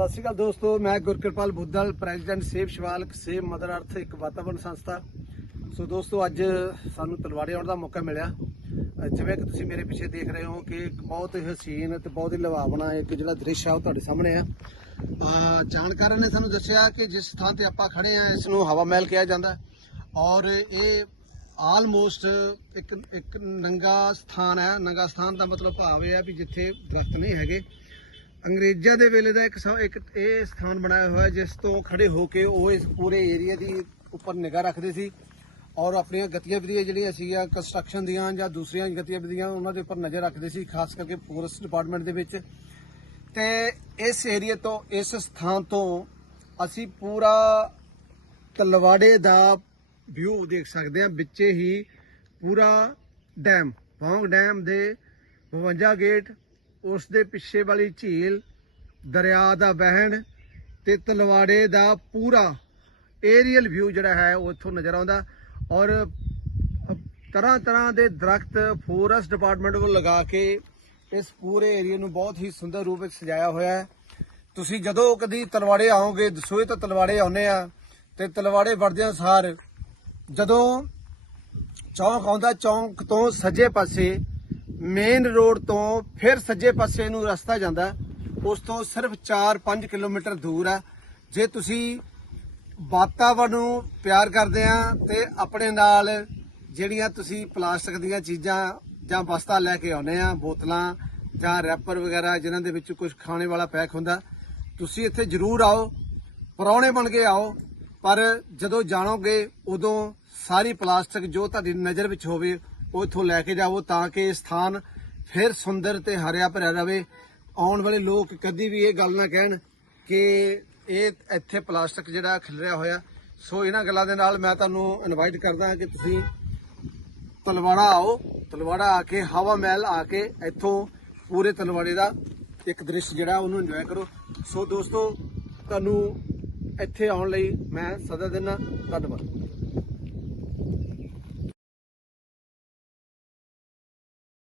ਸਤਿ ਸ਼੍ਰੀ ਅਕਾਲ ਦੋਸਤੋ, ਮੈਂ Gurkirpal Budhal, president save Shivalik save mother earth ਇੱਕ ਵਾਤਾਵਰਣ ਸੰਸਥਾ। ਸੋ ਦੋਸਤੋ, ਅੱਜ ਸਾਨੂੰ ਤਲਵਾੜੇ ਆਉਣ ਦਾ ਮੌਕਾ ਮਿਲਿਆ। ਜਿਵੇਂ ਕਿ ਤੁਸੀਂ ਮੇਰੇ ਪਿੱਛੇ ਦੇਖ ਰਹੇ ਹੋ ਕਿ ਇੱਕ ਬਹੁਤ ਹੀ ਹਸੀਨ ਤੇ ਬਹੁਤ ਹੀ ਲੁਭਾਵਣਾ ਇੱਕ ਜਿਹੜਾ ਦ੍ਰਿਸ਼ ਆ ਉਹ ਤੁਹਾਡੇ ਸਾਹਮਣੇ ਆ। ਅਹ ਜਾਣਕਾਰਾਂ ਨੇ ਸਾਨੂੰ ਦੱਸਿਆ ਕਿ ਜਿਸ ਥਾਂ ਤੇ ਆਪਾਂ ਖੜੇ ਆ, ਇਸ ਨੂੰ ਹਵਾ ਮਹਿਲ ਕਿਹਾ ਜਾਂਦਾ। ਔਰ ਇਹ ਆਲਮੋਸਟ ਇੱਕ ਇੱਕ ਨੰਗਾ ਸਥਾਨ ਹੈ। ਨੰਗਾ ਸਥਾਨ ਦਾ ਮਤਲਬ ਭਾਵ ਇਹ ਹੈ ਵੀ ਜਿੱਥੇ ਦਰਖਤ ਨਹੀਂ ਹੈਗੇ। ਅੰਗਰੇਜ਼ਾਂ ਦੇ ਵੇਲੇ ਦਾ ਇੱਕ ਸ- ਇੱਕ ਇਹ ਸਥਾਨ ਬਣਾਇਆ ਹੋਇਆ ਜਿਸ ਤੋਂ ਖੜੇ ਹੋ ਕੇ ਉਹ ਇਸ ਪੂਰੇ ਏਰੀਆ ਦੀ ਉੱਪਰ ਨਿਗਾਹ ਰੱਖਦੇ ਸੀ ਔਰ ਆਪਣੀਆਂ ਗਤੀਵਿਧੀਆਂ ਜਿਹੜੀਆਂ ਸੀਗੀਆਂ ਕੰਸਟਰਕਸ਼ਨ ਦੀਆਂ ਜਾਂ ਦੂਸਰੀਆਂ ਗਤੀਵਿਧੀਆਂ, ਉਹਨਾਂ ਦੇ ਉੱਪਰ ਨਜ਼ਰ ਰੱਖਦੇ ਸੀ, ਖਾਸ ਕਰਕੇ ਫੋਰੈਸਟ ਡਿਪਾਰਟਮੈਂਟ ਦੇ ਵਿੱਚ। ਤੇ ਇਸ ਏਰੀਆ ਤੋਂ, ਇਸ ਸਥਾਨ ਤੋਂ ਅਸੀਂ ਪੂਰਾ ਤਲਵਾੜੇ ਦਾ ਵਿਊ ਦੇਖ ਸਕਦੇ ਹਾਂ। ਵਿੱਚੇ ਹੀ ਪੂਰਾ ਡੈਮ ਪੌਂਗ ਡੈਮ ਦੇ 52 ਗੇਟ ਉਸ ਦੇ ਪਿੱਛੇ ਵਾਲੀ ਝੀਲ, ਦਰਿਆ ਦਾ ਵਹਿਣ ਤੇ ਤਲਵਾੜੇ ਦਾ ਪੂਰਾ ਏਰੀਅਲ ਵਿਊ ਜਿਹੜਾ ਹੈ ਉਹ ਇੱਥੋਂ ਨਜ਼ਰ ਆਉਂਦਾ ਔਰ ਤਰ੍ਹਾਂ ਤਰ੍ਹਾਂ ਦੇ ਦਰਖਤ ਫੋਰੈਸਟ ਡਿਪਾਰਟਮੈਂਟ ਵੱਲੋਂ ਲਗਾ ਕੇ ਇਸ ਪੂਰੇ ਏਰੀਆ ਨੂੰ ਬਹੁਤ ਹੀ ਸੁੰਦਰ ਰੂਪ ਵਿੱਚ ਸਜਾਇਆ ਹੋਇਆ ਹੈ। ਤੁਸੀਂ ਜਦੋਂ ਕਦੀ ਤਲਵਾੜੇ ਆਓਗੇ ਦਸੂਏ ਤਾਂ ਤਲਵਾੜੇ ਆਉਨੇ ਆ ਤੇ ਤਲਵਾੜੇ ਵੜਦਿਆਂ ਸਾਰ ਜਦੋਂ ਚੌਂਕ ਆਉਂਦਾ, ਚੌਂਕ ਤੋਂ ਸੱਜੇ ਪਾਸੇ ਮੇਨ ਰੋਡ ਤੋਂ ਫਿਰ ਸੱਜੇ ਪਾਸੇ ਨੂੰ ਰਸਤਾ ਜਾਂਦਾ ਉਸ ਤੋਂ ਸਿਰਫ 4-5 ਕਿਲੋਮੀਟਰ ਦੂਰ ਹੈ। ਜੇ ਤੁਸੀਂ ਵਾਤਾਵਰਣ ਨੂੰ ਪਿਆਰ ਕਰਦੇ ਆ ਤੇ ਆਪਣੇ ਨਾਲ ਜਿਹੜੀਆਂ ਤੁਸੀਂ ਪਲਾਸਟਿਕ ਦੀਆਂ ਚੀਜ਼ਾਂ ਜਾਂ ਵਸਤਾਂ ਲੈ ਕੇ ਆਉਨੇ ਆ, ਬੋਤਲਾਂ ਜਾਂ ਰੈਪਰ ਵਗੈਰਾ ਜਿਨ੍ਹਾਂ ਦੇ ਵਿੱਚ ਕੁਝ ਖਾਣੇ ਵਾਲਾ ਪੈਕ ਹੁੰਦਾ, ਤੁਸੀਂ ਇੱਥੇ ਜ਼ਰੂਰ ਆਓ ਪਰੌਣੇ ਬਣ ਕੇ ਆਓ, ਪਰ ਜਦੋਂ ਜਾਣੋਗੇ ਉਦੋਂ ਸਾਰੀ ਪਲਾਸਟਿਕ ਜੋ ਤੁਹਾਡੀ ਨਜ਼ਰ ਵਿੱਚ ਹੋਵੇ ਉਹ ਇੱਥੋਂ ਲੈ ਕੇ ਜਾਵੋ ਤਾਂ ਕਿ ਇਹ ਸਥਾਨ ਫਿਰ ਸੁੰਦਰ ਤੇ ਹਰਿਆ ਭਰਿਆ ਰਵੇ। ਆਉਣ ਵਾਲੇ ਲੋਕ ਕਦੀ ਵੀ ਇਹ ਗੱਲ ਨਾ ਕਹਿਣ ਕਿ ਇਹ ਇੱਥੇ ਪਲਾਸਟਿਕ ਜਿਹੜਾ ਖਿਲਰਿਆ ਹੋਇਆ। ਸੋ ਇਹਨਾਂ ਗੱਲਾਂ ਦੇ ਨਾਲ ਮੈਂ ਤੁਹਾਨੂੰ ਇਨਵਾਈਟ ਕਰਦਾ ਕਿ ਤੁਸੀਂ ਤਲਵਾੜਾ ਆਓ। ਤਲਵਾੜਾ ਆ ਕੇ, ਹਵਾ ਮਹਿਲ ਆ ਕੇ ਇੱਥੋਂ ਪੂਰੇ ਤਲਵਾੜੇ ਦਾ ਇੱਕ ਦ੍ਰਿਸ਼ ਜਿਹੜਾ ਉਹਨੂੰ ਇੰਜੋਏ ਕਰੋ। ਸੋ ਦੋਸਤੋ, ਤੁਹਾਨੂੰ ਇੱਥੇ ਆਉਣ ਲਈ ਮੈਂ ਸਦਾ ਦਿੰਦਾ ਧੰਨਵਾਦ।